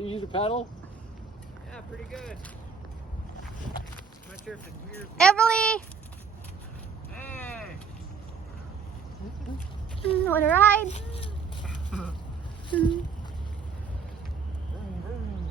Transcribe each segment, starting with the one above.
You use a paddle? Yeah, pretty good. I'm not sure if the gears. Everly! Hey! Wanna ride? Vroom, vroom.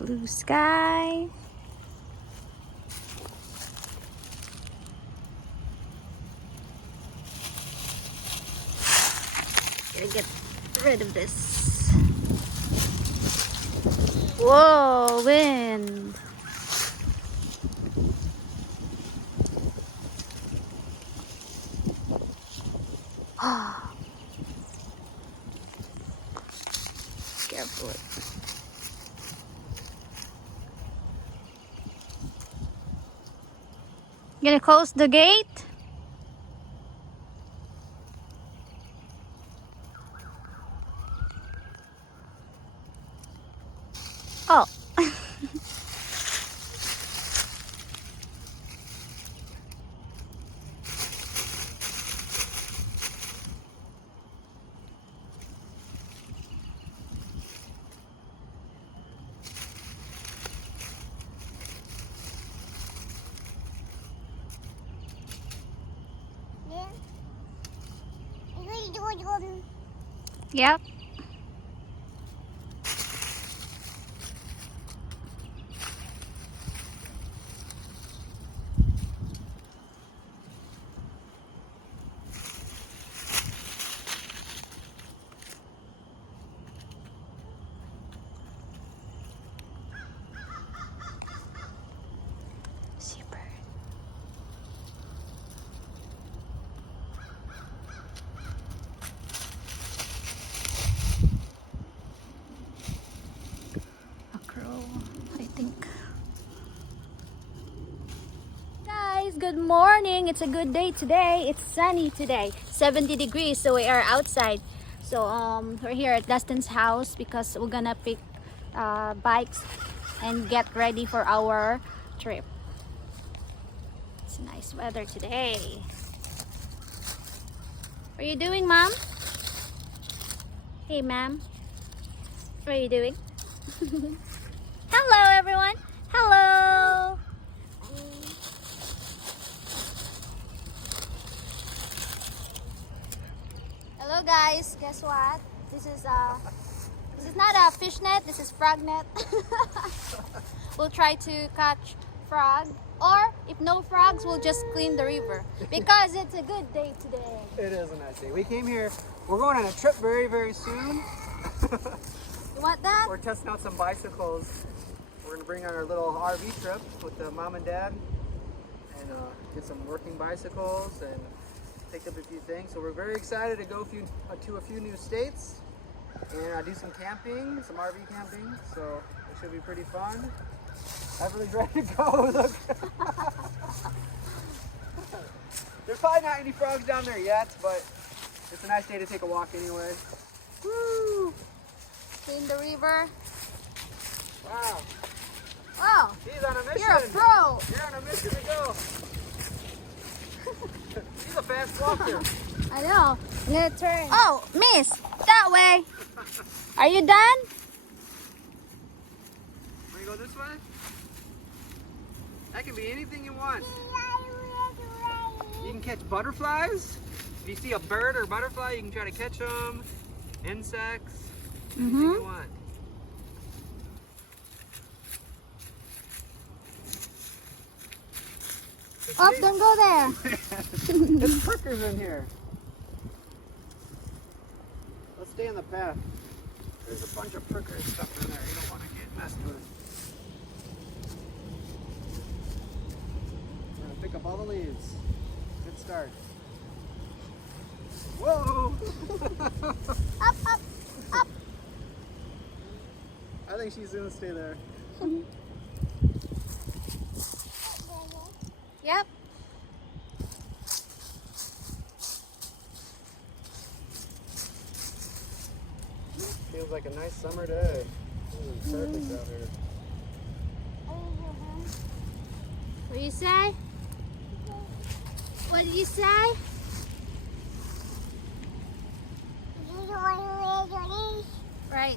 Blue sky. Gotta get rid of this. Whoa, wind. Careful. Gonna close the gate. Oh. Yep. Super. A crow, I think. Guys, good morning. It's a good day today. It's sunny today. 70 degrees, so we are outside. So we're here at Dustin's house because we're gonna pick bikes and get ready for our trip. It's nice weather today. What are you doing, Mom? Hey, Ma'am. What are you doing? Hello, everyone. Hello. Hello, guys. Guess what? This is not a fish net. This is frog net. We'll try to catch frog, or if no frogs, we'll just clean the river because it's a good day today. It is a nice day. We came here. We're going on a trip very, very soon. You want that? We're testing out some bicycles. We're going to bring on our little RV trip with the mom and dad and get some working bicycles and pick up a few things. So we're very excited to go to a few new states and do some camping, some RV camping. So it should be pretty fun. Everybody's ready to go. Look. There's probably not any frogs down there yet, but it's a nice day to take a walk anyway. Woo! Clean the river. Wow. Wow! He's on a mission. You're a pro! You're on a mission to go. He's a fast walker. I know. I'm gonna turn. Oh, miss! That way! Are you done? Want to go this way? That can be anything you want. You can catch butterflies. If you see a bird or butterfly, you can try to catch them. Insects. Anything you want. Oh, don't go there. There's prickers in here. Let's stay on the path. There's a bunch of pricker stuff in there. You don't want to get messed with. We're going to pick up all the leaves. Good start. Whoa! Up, up, up. I think she's gonna stay there. Yep. Feels like a nice summer day. Ooh, perfect out here. What do you say? What did you say? Right.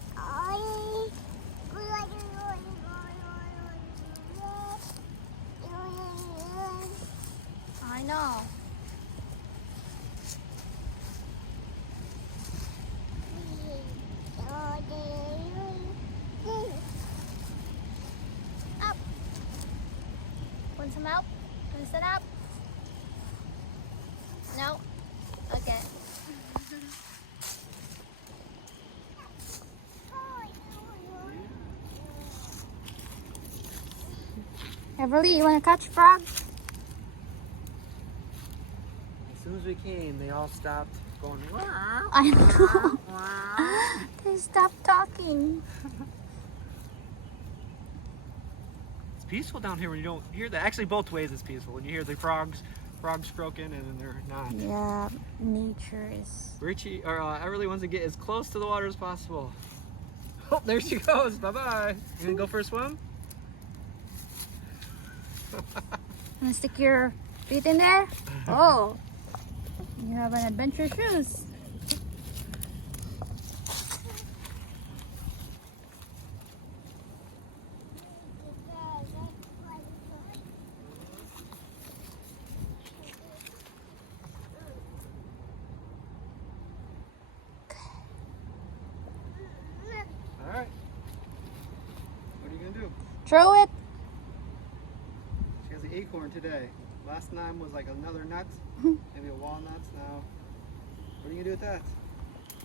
I know. Up. Want some help? Want to sit up? No? Okay. Everly, you want to catch frog? As soon as we came, they all stopped going. I know. They stopped talking. It's peaceful down here when you don't hear that. Actually, both ways it's peaceful. When you hear the frogs croaking, and then they're not. Yeah, nature is. Richie, or Everly wants to get as close to the water as possible. Oh, there she goes. Bye bye. You gonna go for a swim? Want to stick your feet in there? Oh, you have an adventure shoes. All right. What are you gonna do? Throw it. She has an acorn today. Last time was like another nut, maybe a walnut. Now, what are you gonna do with that?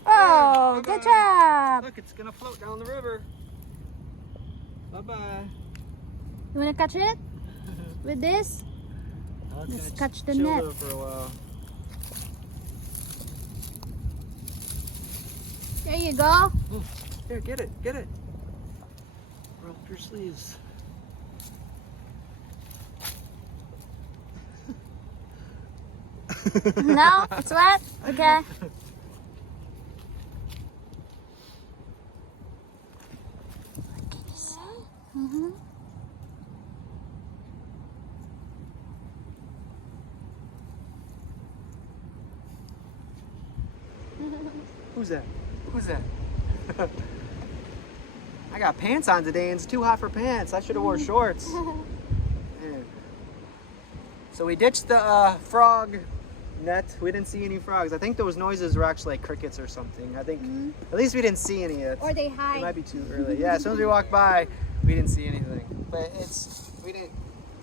Oh, Bye-bye. good job. Look, it's gonna float down the river. Bye bye. You want to catch it with this? Oh, it's Let's gonna catch the chill net. there for a while. There you go. Ooh, here, get it, get it. Roll up your sleeves. No, it's wet. Okay. What can you say? Mhm. Who's that? Who's that? I got pants on today and it's too hot for pants. I should have wore shorts. Man. So we ditched the frog net. We didn't see any frogs. I think those noises were actually like crickets or something. I think, at least we didn't see any yet. Or they It hide. might be too early. Yeah, as soon as we walked by, we didn't see anything. But we didn't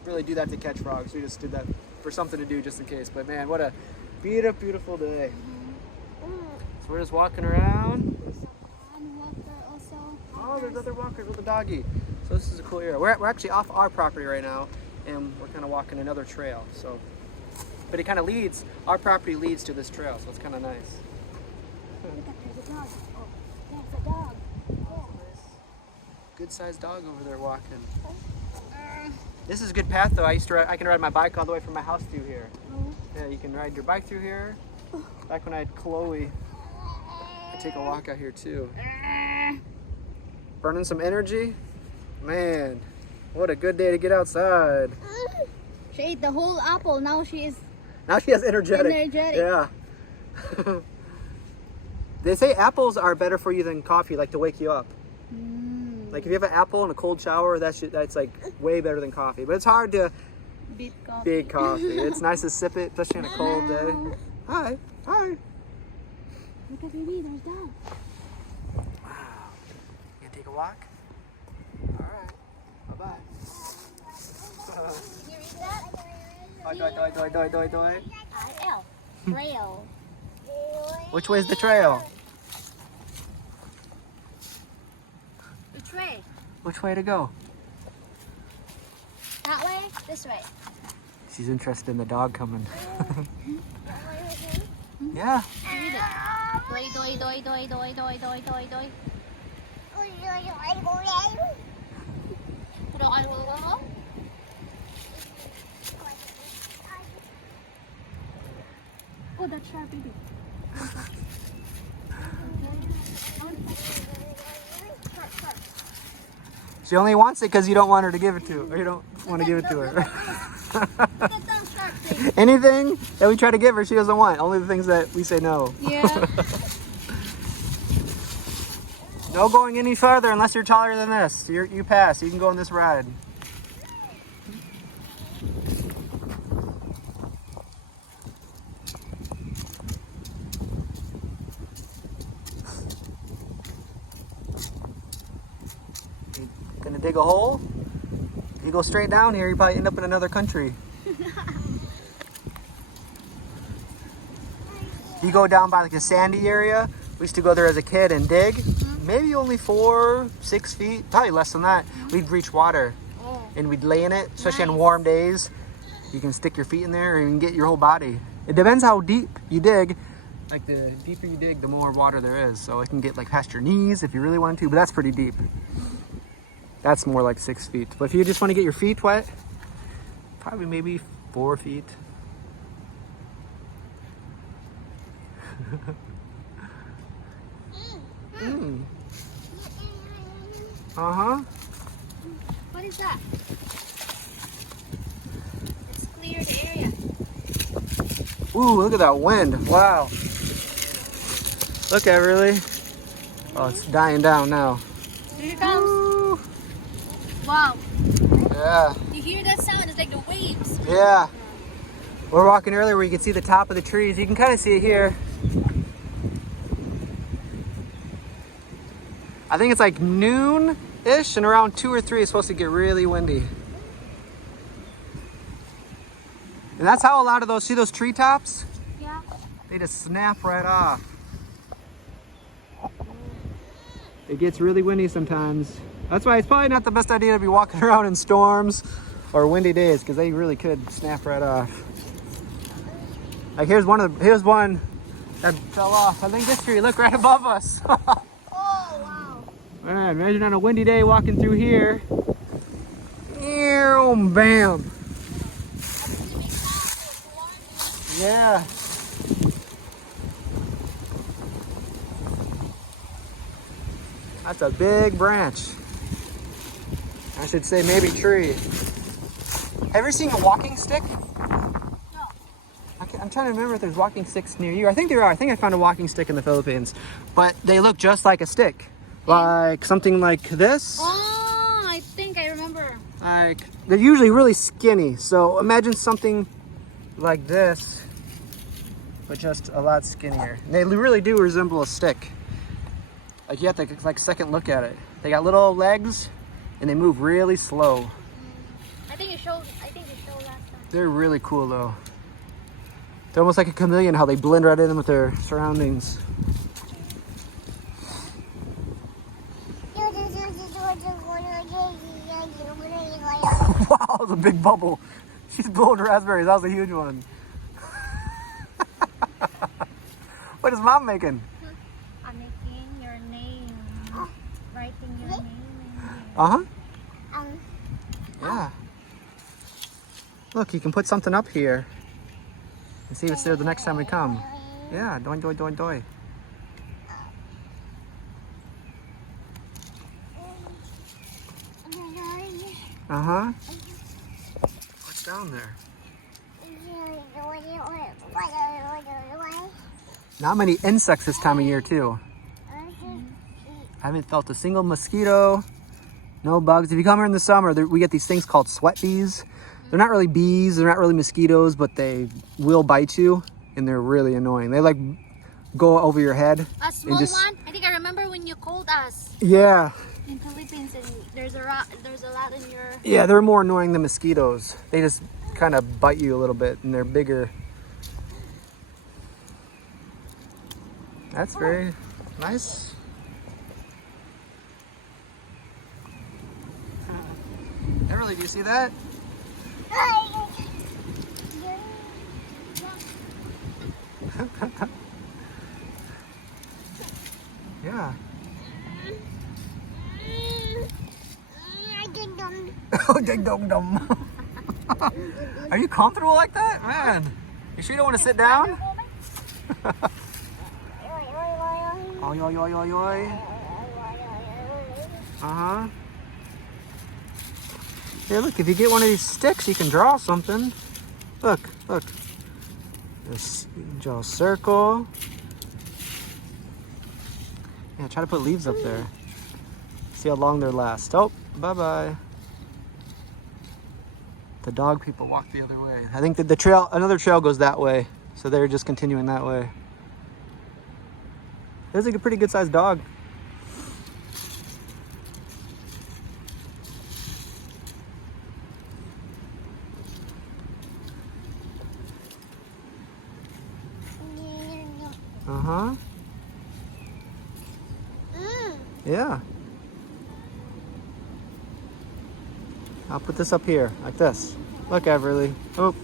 really do that to catch frogs. We just did that for something to do just in case. But man, what a beautiful, beautiful day. So we're just walking around. And walker also. Oh, there's other walkers with a doggy. So this is a cool area. We're actually off our property right now, and we're kind of walking another trail. So, but it kind of leads. Our property leads to this trail, so it's kind of nice. Look at there's a dog. Oh, there's a dog. Good sized dog over there walking. This is a good path though. I can ride my bike all the way from my house through here. Yeah, you can ride your bike through here. Back when I had Chloe, I take a walk out here too. Burning some energy. Man, what a good day to get outside. She ate the whole apple. Now she is Now she has energetic. Yeah. They say apples are better for you than coffee, like to wake you up. Like if you have an apple and a cold shower, that's like way better than coffee. But it's hard to beat coffee. beat coffee. It's nice to sip it, especially on a cold day. Hi, hi. Look at Ruby, there's dog. Wow. You gonna take a walk? All right. Bye-bye. You read that? Doi. I-L. Trail. Which way is the trail? The tray. Which way to go? That way? This way. She's interested in the dog coming. Yeah. Read it. Doy, doy, doy, doy, doy, doy, doy, doy, doy. Pero ano mo? Oh, that's sharp, baby. She only wants it because you don't want her to give it to her. Or you don't want to give it to her. Anything that we try to give her, she doesn't want. Only the things that we say no. Yeah. No going any farther unless you're taller than this. You pass. You can go on this ride. You gonna dig a hole? If you go straight down here, you probably end up in another country. If you go down by like a sandy area, we used to go there as a kid and dig. Maybe only 4, 6 feet, probably less than that. We'd reach water and we'd lay in it, especially on warm days. You can stick your feet in there and you can get your whole body. It depends how deep you dig. Like the deeper you dig, the more water there is. So it can get like past your knees if you really wanted to, but that's pretty deep. That's more like 6 feet. But if you just want to get your feet wet, probably maybe 4 feet. Uh-huh. What is that? It's cleared area. Ooh, look at that wind. Wow. Look at it, really. Oh, it's dying down now. Here it comes. Ooh. Wow. Yeah. You hear that sound? It's like the waves. Yeah. We're walking earlier where you can see the top of the trees. You can kind of see it here. I think it's like noon-ish, and around 2 or 3 it's supposed to get really windy. And that's how a lot of those, see those treetops? Yeah. They just snap right off. It gets really windy sometimes. That's why it's probably not the best idea to be walking around in storms or windy days, because they really could snap right off. Like here's one that fell off. I think this tree, look right above us. Alright, imagine on a windy day walking through here. Bam! Yeah. That's a big branch. I should say maybe tree. Have you ever seen a walking stick? No. I'm trying to remember if there's walking sticks near you. I think there are. I think I found a walking stick in the Philippines. But they look just like a stick. Like something like this. Oh, I think I remember. Like, they're usually really skinny. So imagine something like this, but just a lot skinnier. And they really do resemble a stick. Like you have to like second look at it. They got little legs and they move really slow. I think you showed last time. They're really cool though. They're almost like a chameleon, how they blend right in with their surroundings. Wow, the big bubble. She's blowing raspberries. That was a huge one. What is Mom making? I'm making your name. Writing your name. Uh-huh. Yeah. Look, you can put something up here and see if it's there the next time we come. Yeah, doing, doing, doing, doing. Uh-huh. What's down there? Not many insects this time of year, too. I haven't felt a single mosquito. No bugs. If you come here in the summer, we get these things called sweat bees. They're not really bees. They're not really mosquitoes, but they will bite you, and they're really annoying. They like go over your head. A small one? I think I remember when you called us. Yeah. In Philippines, and there's a lot in your... Yeah, they're more annoying than mosquitoes. They just kind of bite you a little bit, and they're bigger. That's very nice. Everly, do you see that? Ding dong dum. Are you comfortable like that? Man, you sure you don't want to sit down? Oi, oi, oi, oi, oi. Uh-huh. Here, look, if you get one of these sticks, you can draw something. Look, look. Just draw a circle. Yeah, try to put leaves up there. See how long they last. Oh, bye-bye. The dog people walk the other way. I think that the trail, another trail goes that way. So they're just continuing that way. There's like a pretty good sized dog. Uh-huh. Yeah. I'll put this up here, like this. Look, Everly. Oh.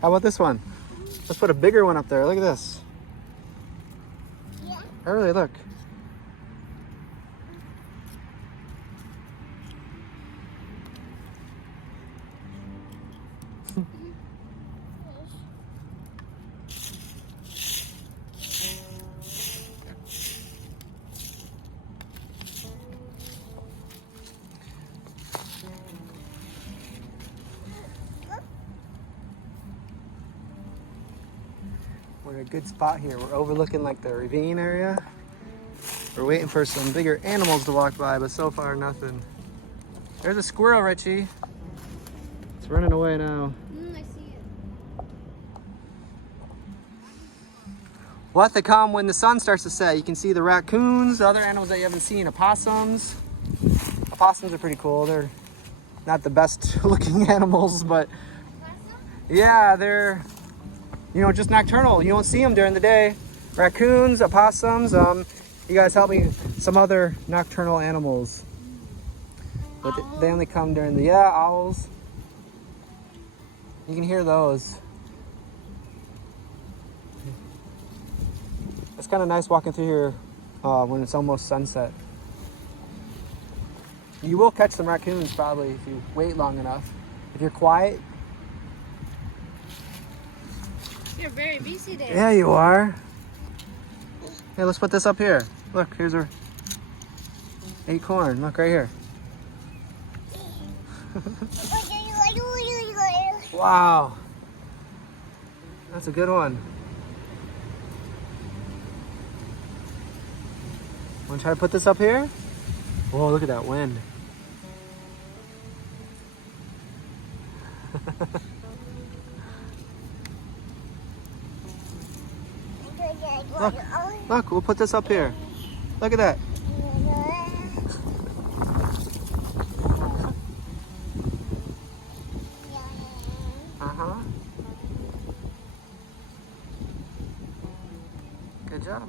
How about this one? Let's put a bigger one up there. Look at this. Yeah. Everly, look. We're at a good spot here. We're overlooking like the ravine area. We're waiting for some bigger animals to walk by, but so far nothing. There's a squirrel, Richie. It's running away now. I see it. We'll have to come when the sun starts to set. You can see the raccoons, the other animals that you haven't seen, opossums. Opossums are pretty cool. They're not the best looking animals, but yeah, they're, you know, just nocturnal. You don't see them during the day. Raccoons, opossums, you guys help me, some other nocturnal animals. But they only come during the, yeah, owls. You can hear those. It's kind of nice walking through here when it's almost sunset. You will catch some raccoons probably if you wait long enough. If you're quiet. You're very busy there. Yeah, you are. Hey, let's put this up here. Look, here's our acorn. Look right here. Wow. That's a good one. Want to try to put this up here? Whoa, look at that wind. Look, look, we'll put this up here. Look at that. Uh-huh. Good job.